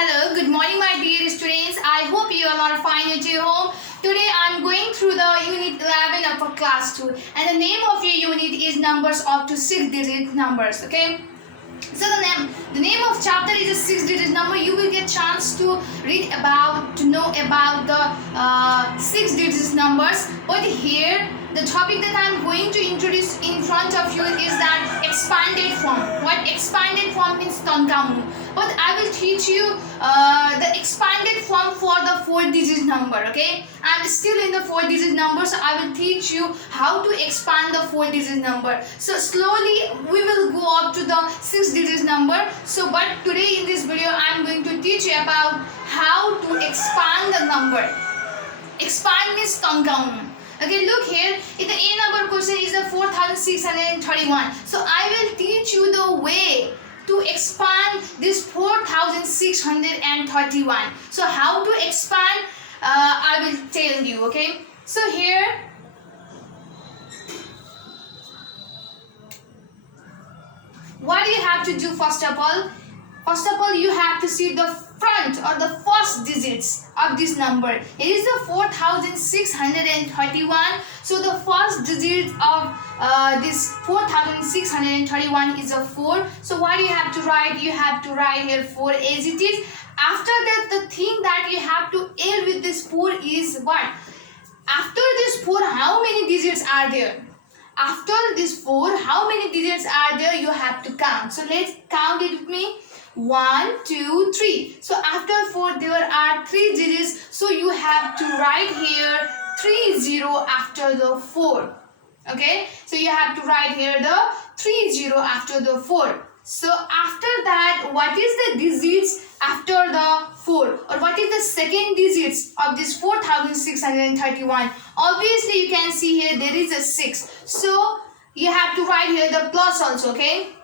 Hello, good morning my dear students. I hope you all are fine at your home. Today I am going through the unit 11 of our class 2 and the name of your unit is numbers up to 6-digit numbers. Okay. So the name of chapter is a 6-digit number. You will get chance to know about the 6-digit numbers. But here the topic that I am going to introduce in front of you is that expanded form. What expanded form means tangkamu. But I will teach you the expanded form for the 4-digit number. Okay, I am still in the 4-digit number, so I will teach you how to expand the 4-digit number. So slowly we will go up to the 6-digit number. So but today in this video I am going to teach you about how to expand the number. Expand means tangkamu. Okay, look here. In the A number question is the 4631. So I will teach you the way to expand this 4631. So how to expand, I will tell you. Okay. So here, what you have to do first of all? First of all, you have to see the front or the first digits of this number. It is the 4631. So the first digit of this 4631 is a 4. So what you have to write? You have to write here 4 as it is. After that, the thing that you have to add with this 4 is what? After this 4, how many digits are there? After this 4, how many digits are there? You have to count. So let's count it with me. 1, 2, 3. So after 4 there are 3 digits. So you have to write here 30 after the 4. Okay. So you have to write here the 30 after the 4. So after that, what is the digits after the 4? Or what is the second digits of this 4631? Obviously you can see here there is a 6. So you have to write here the plus also. Okay.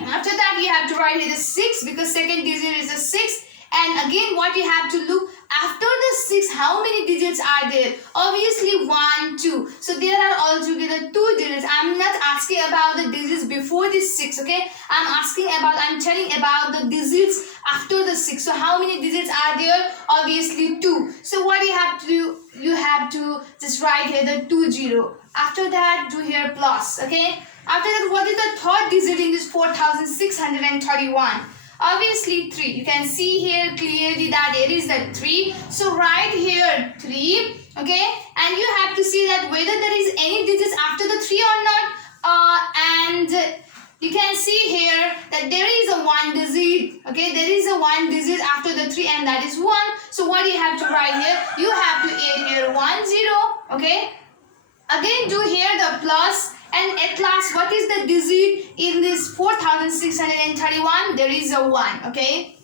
After that you have to write here the 6 because second digit is a 6. And again what you have to look after the 6, how many digits are there? Obviously 1, 2. So there are altogether 2 digits. I am not asking about the digits before this 6. Okay, I am telling about the digits after the 6. So how many digits are there? Obviously 2. So what you have to do? You have to just write here the 20. After that do here plus. Okay. After that, what is the third digit in this 4631? Obviously 3. You can see here clearly that it is the 3. So write here 3. Okay. And you have to see that whether there is any digits after the 3 or not. And you can see here that there is a 1 digit. Okay. There is a 1 digit after the 3 and that is 1. So what do you have to write here? You have to add here 10. Okay. Again do here the plus. And at last, what is the digit in this 4631? There is a 1. Okay.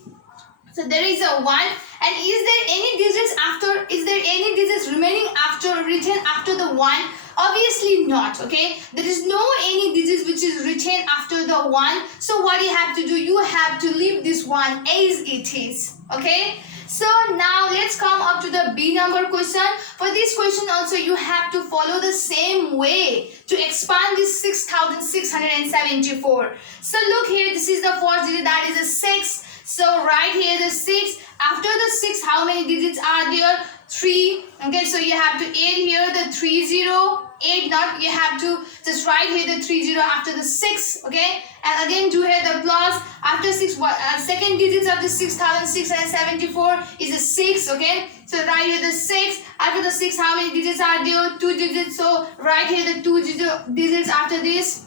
So there is a 1. And is there any digits after? Is there any digits remaining after written after the 1? Obviously not. Okay. There is no any digits which is written after the 1. So what you have to do? You have to leave this 1 as it is. Okay. So now let's come up to the B number question. For this question also you have to follow the same way to expand this 6674. So look here, this is the first digit, that is a 6. So write here the 6. After the 6, how many digits are there? 3. Okay, so you have to add here the 30. 8 not, you have to just write here the 30 after the 6. Okay, and again do here the plus. After 6, second digits of the 6674 is a 6. Okay, so write here the 6. After the 6, how many digits are there? 2 digits. So write here the 2 digits after this.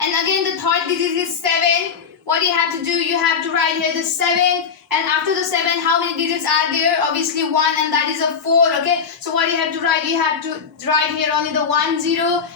And again the third digit is 7. What you have to do? You have to write here the 7. And after the 7, how many digits are there? Obviously 1 and that is a 4. Okay, so what you have to write? You have to write here only the 10.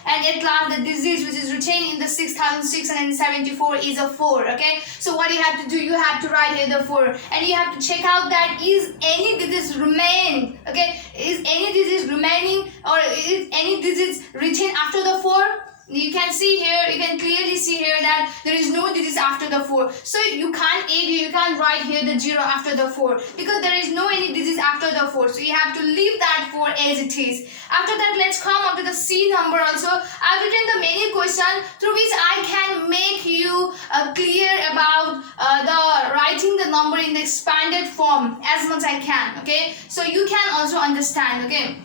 And at last the digits which is retained in the 6674 is a 4. Okay, so what you have to do? You have to write here the 4. And you have to check out that is any digits remain. Okay, is any digits remaining or is any digits written after the 4? You can see here, you can clearly see here that there is no digits after the 4. So you can't add here, you can't write here the 0 after the 4 because there is no any digits after the 4. So you have to leave that 4 as it is. After that, let's come up to the C number also. I've written the many questions through which I can make you clear about the writing the number in the expanded form as much I can. Okay, so you can also understand. Okay,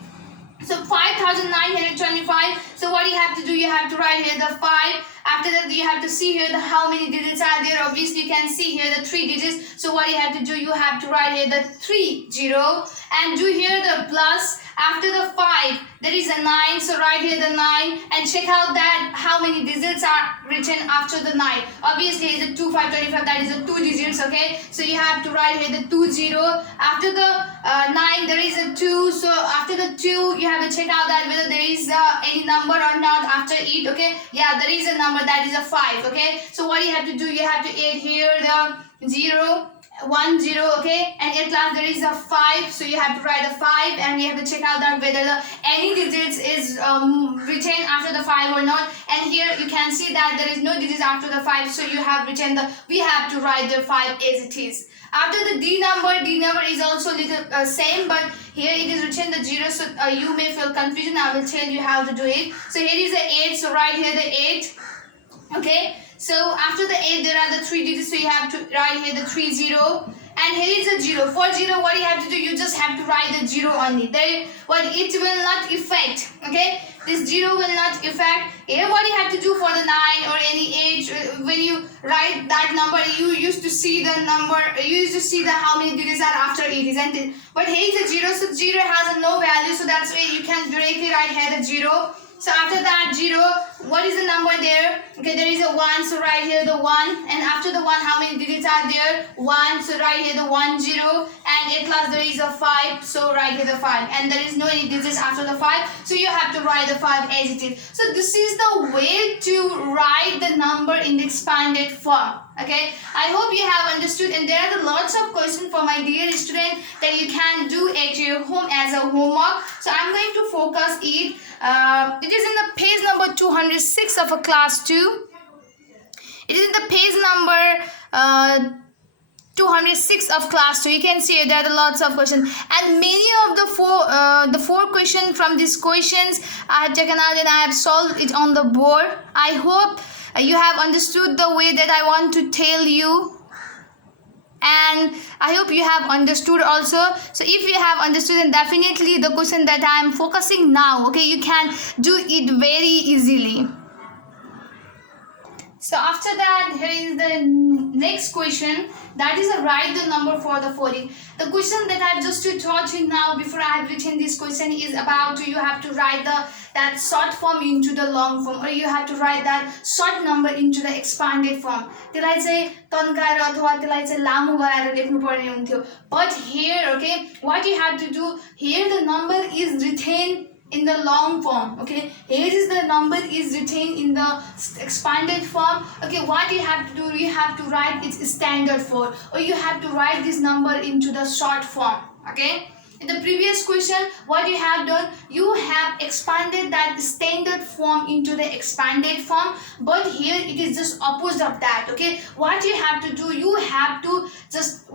so 5925. So what you have to do, you have to write here the 5. After that, you have to see here the how many digits are there. Obviously, you can see here the 3 digits. So what you have to do, you have to write here the 30 and do here the plus. After the 5, there is a 9. So write here the 9 and check out that how many digits are written after the 9. Obviously, it's a 2, 5, 25. That is a 2 digits. Okay. So you have to write here the 20. After the 9, there is a 2. So after the 2, you have to check out that whether there is any number or not after it. Okay. Yeah, there is a number, that is a 5. Okay. So what you have to do, you have to add here the 0, 1, 0. Okay, and at last there is a 5. So you have to write the 5 and you have to check out that whether the any digits is written after the 5 or not. And here you can see that there is no digits after the 5. So you have written the, we have to write the 5 as it is. After the D number is also little same, but here it is written the 0. So you may feel confusion. I will tell you how to do it. So here is the 8. So write here the 8. Okay, so after the 8 there are the 3 digits, so you have to write here the 30, and here is the 0. For 0, what you have to do, you just have to write the 0 only. There, but it will not affect. Okay, this 0 will not affect. Here what you have to do for the 9 or any age, when you write that number, you used to see the number, you used to see the how many digits are after it, isn't it? But here is the 0, so 0 has a no value, so that's why you can directly write here the 0. So after that 0, what is the number there? Okay, there is a 1, so write here the 1. And after the 1, how many digits are there? 1, so write here the 10. And at last there is a 5, so write here the 5. And there is no any digits after the 5, so you have to write the 5 as it is. So this is the way to write the number in the expanded form. Okay, I hope you have understood, and there are lots of questions for my dear student that you can do at your home as a homework. So I'm going to focus it. It is in the page number 206 of a class 2. It is in the page number 206 of class 2. You can see there are lots of questions, and many of the four questions from these questions I have taken out and I have solved it on the board. I hope you have understood the way that I want to tell you, and I hope you have understood also. So if you have understood, then definitely the question that I am focusing now, okay, you can do it very easily. So after that, here is the next question, that is write the number for the 40. The question that I have just taught you now before I have written this question is about you have to write that short form into the long form, or you have to write that short number into the expanded form. त्यसलाई चाहिँ तन्काएर अथवा त्यसलाई चाहिँ लामो बनाएर लेख्नु पर्ने हुन्थ्यो. But here, okay, what you have to do here, the number is written in the long form. Okay, here is the number is written in the expanded form. Okay, what you have to do, you have to write its standard form, or you have to write this number into the short form. Okay, in the previous question, what you have done, you have expanded that standard form into the expanded form, but here it is just opposite of that. Okay, what you have to do, you have to just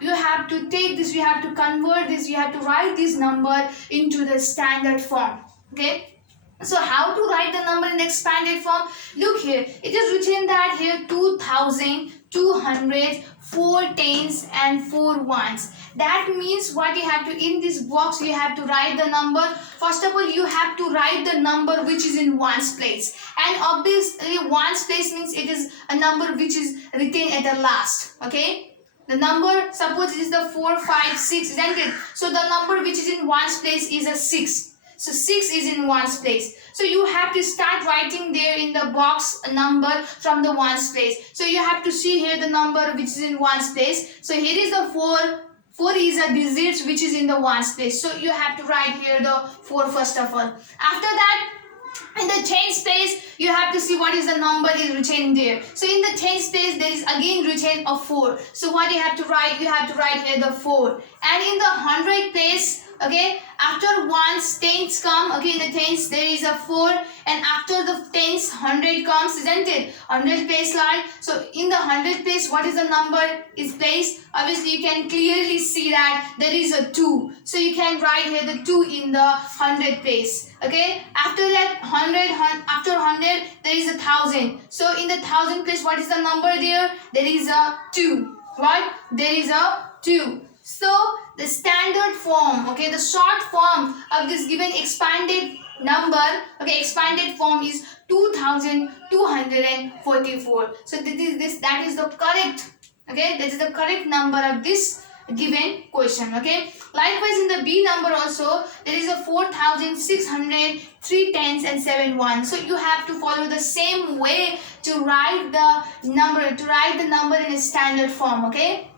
you have to take this, you have to convert this, you have to write this number into the standard form. Okay, so how to write the number in the expanded form? Look here, it is written that here 2200, 4 tens and 4 ones. That means what you have to, in this box you have to write the number. First of all, you have to write the number which is in ones place, and obviously ones place means it is a number which is written at the last. Okay, the number, suppose it is the 4, 5, 6, isn't it? So the number which is in ones place is a 6. So 6 is in ones place. So you have to start writing there in the box a number from the ones place. So you have to see here the number which is in ones place. So here is the 4. 4 is a digit which is in the ones place. So you have to write here the 4 first of all. After that, in the tens place, you have to see what is the number is written there. So in the tens place, there is again written a 4. So what you have to write? You have to write here the 4. And in the hundred place, okay, after ones tens come, okay, in the tens there is a 4, and after the tens 100 comes, isn't it? 100 place line. So in the 100 place, what is the number is placed? Obviously you can clearly see that there is a 2. So you can write here the 2 in the 100 place. Okay, after that 100, after 100 there is a 1000. So in the 1000 place, what is the number there? There is a 2. right? There is a 2. So the standard form, okay, the short form of this given expanded number, okay, expanded form is 2244. So that is the correct, okay, that is the correct number of this given question. Okay, likewise in the B number also there is a 4600, 3 tens and 7 ones. So you have to follow the same way to write the number in a standard form. Okay,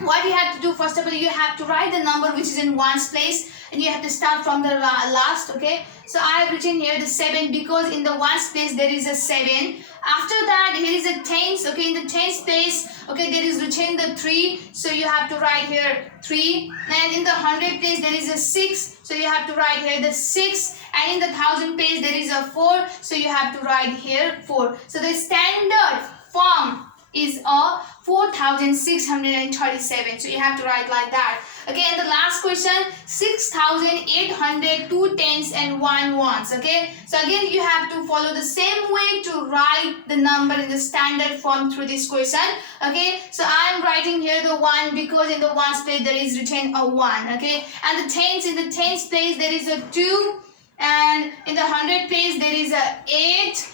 what you have to do, first of all, you have to write the number which is in ones place, and you have to start from the last. Okay, so I have written here the 7 because in the ones place there is a 7. After that here is a tens. Okay, in the tens place, okay, there is written the 3, so you have to write here 3. And in the hundred place there is a 6, so you have to write here the 6. And in the thousand place there is a 4, so you have to write here 4. So the standard form is a 4637. So you have to write like that. Okay, and the last question, 6800, 2 tens and 1 ones. Okay, so again you have to follow the same way to write the number in the standard form through this question. Okay, so I am writing here the 1 because in the ones place there is written a 1. Okay, and the tens, in the tens place there is a 2, and in the hundred place there is a 8,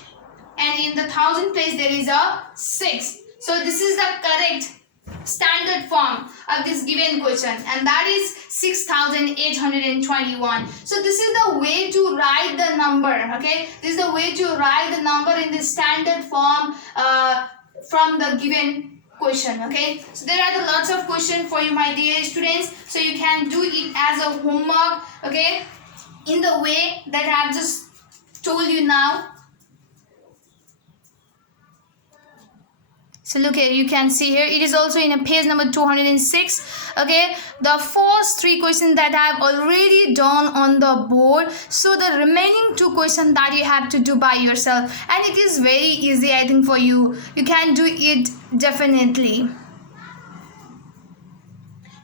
and in the thousand place there is a 6. So this is the correct standard form of this given question, and that is 6821. So this is the way to write the number. Okay, this is the way to write the number in the standard form from the given question. Okay, so there are the lots of questions for you, my dear students, so you can do it as a homework, okay, in the way that I have just told you now. So look here, you can see here it is also in a page number 206. Okay, the first 3 questions that I have already done on the board, so the remaining 2 questions that you have to do by yourself, and it is very easy, I think, for you. You can do it definitely.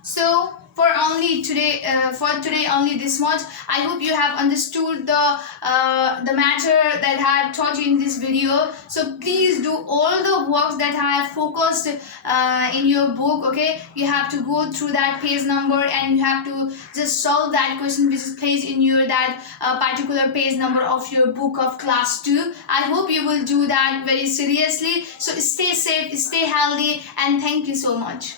So for today only this much. I hope you have understood the matter that I have taught you in this video. So please do all the works that I have focused in your book. Okay, you have to go through that page number and you have to just solve that question which is placed in your particular page number of your book of class 2. I hope you will do that very seriously. So stay safe, stay healthy, and thank you so much.